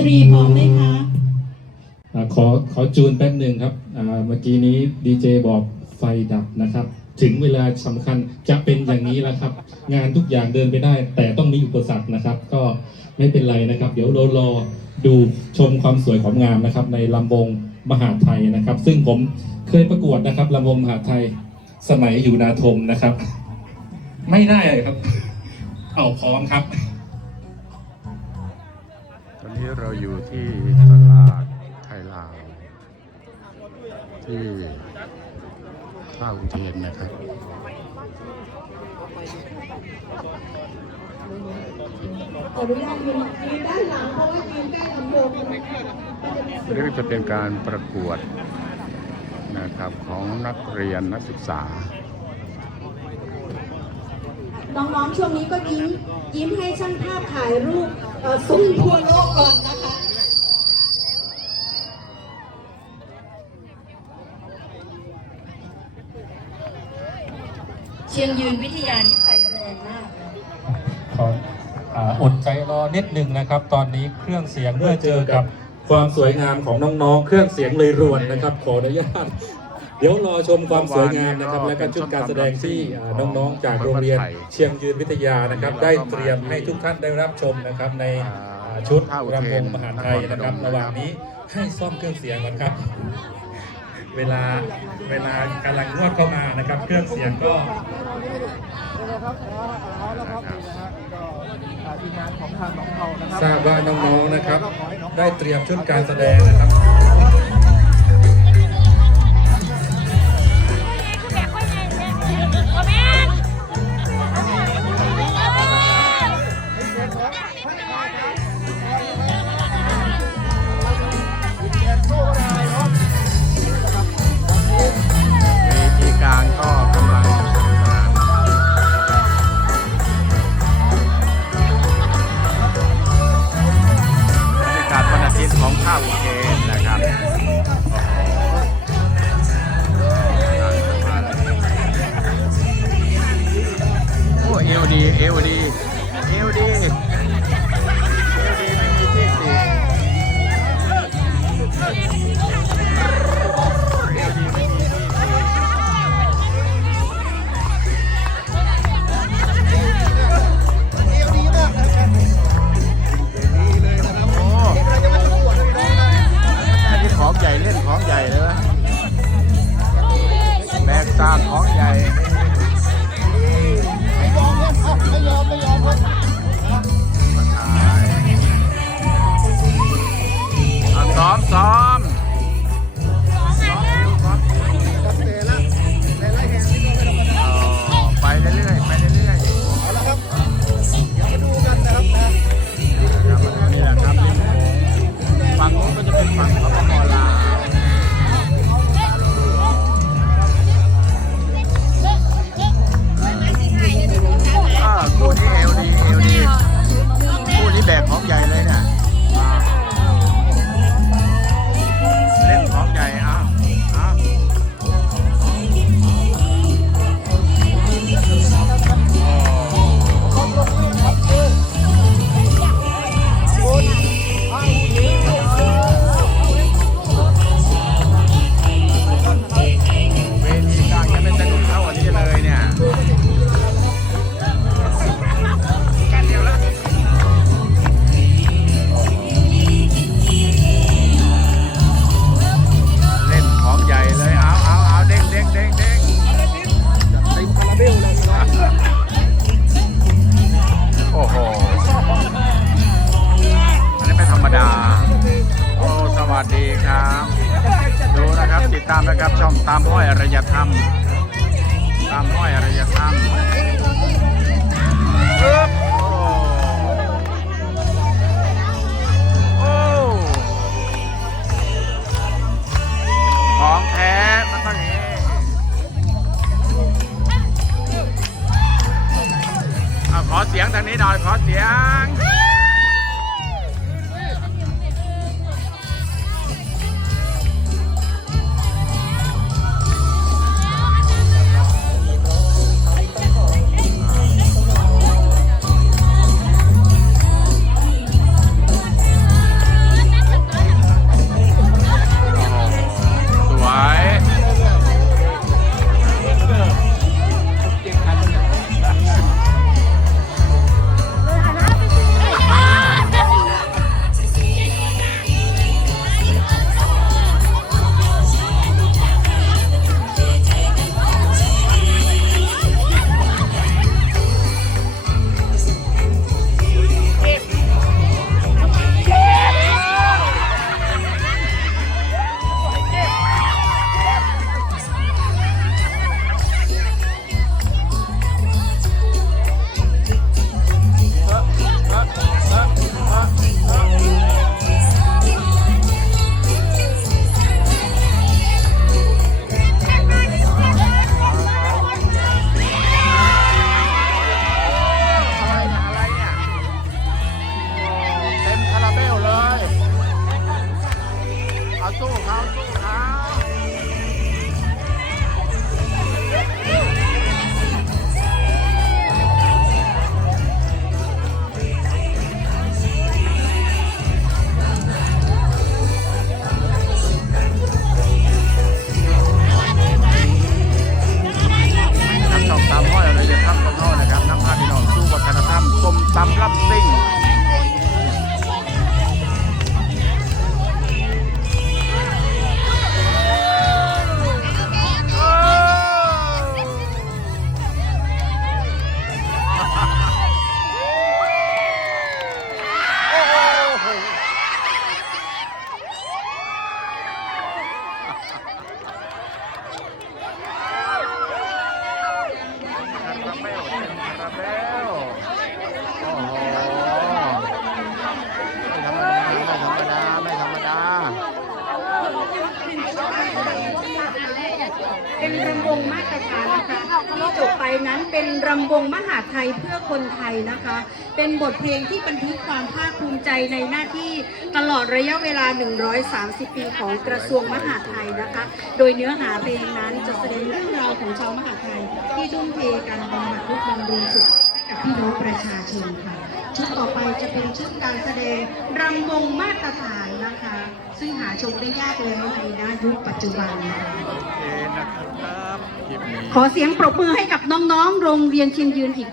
ตรีพร้อมไหมคะอ่าขอขอจูนแป๊บหนึ่งครับอ่าเมื่อกี้นี้ดีเจบอกไฟดับนะครับ ถึงเวลาสำคัญจะเป็นอย่างนี้แล้วครับ งานทุกอย่างเดินไปได้ แต่ต้องมีอุปสรรคนะครับ ก็ไม่เป็นไรนะครับ เดี๋ยวเรารอดูชมความสวยของงานนะครับ ในลำวงมหาไทยนะครับ ซึ่งผมเคยประกวดนะครับลำวงมหาไทยสมัยอยู่นาทมนะครับ ไม่ได้เลยครับ เอาพร้อมครับ ตอนนี้เราอยู่ที่ตลาดไทยลาวที่ท่าอุเทนนะครับ ขออนุญาตยืนยืนด้านหลังเพราะว่ายืนใกล้ลำโพงมันจะเรียกจะเป็นการประกวดนะครับของนักเรียนนักศึกษา น้องๆช่วงนี้ก็ยิ้มยิ้มให้ช่างภาพถ่ายรูปเอ่อ ซุ้มทั่วโลกก่อนนะคะเชียงยืนวิทยาที่ไฟแรงมากขออ่าอดใจรอนิดหนึ่งนะครับ ตอนนี้เครื่องเสียงเมื่อเจอกับความสวยงามของน้องๆ เครื่องเสียงเลยรวนนะครับ ขออนุญาต เดี๋ยวรอชมความสวยงามนะครับ และก็ชุดการแสดงที่อ่าน้องๆ จากโรงเรียนเชียงยืนวิทยานะครับ ได้เตรียมให้ทุกท่านได้รับชมนะครับในอ่าชุดรำวงมหาไทยนะครับระหว่างนี้ให้ซ่อมเครื่องเสียงก่อนครับ เวลาเวลากำลังงวดเข้ามานะครับ เครื่องเสียงก็ทราบว่าน้องๆนะครับ ได้เตรียมชุดการแสดงนะครับ อ้ ติดตามนะครับ ช่องตามห้อยอารยธรรม ตามห้อยอารยธรรมปึ๊บโอ้ของแท้มันต้องอย่างนี้ขอเสียงทางนี้หน่อยขอเสียง เป็นรำวงมหาไทยเพื่อคนไทยนะคะ เป็นบทเพลงที่บันทึกความภาคภูมิใจในหน้าที่ตลอดระยะเวลา 130 ปีของกระทรวงมหาดไทยนะคะ โดยเนื้อหาเพลงนั้นจะแสดงเรื่องราวของชาวมหาไทยที่ทุ่มเทการบำบัดทุกบำรุงสุข พี่น้องประชาชนค่ะ ชุดต่อไปจะเป็นชุดการแสดงรำวงมาตรฐานนะคะ ซึ่งหาชมได้ยากแล้วในหน้ายุคปัจจุบันค่ะโอเคนะครับคลิปนี้ขอเสียงปรบมือให้กับน้องๆ โรงเรียนเชียงยืนอีก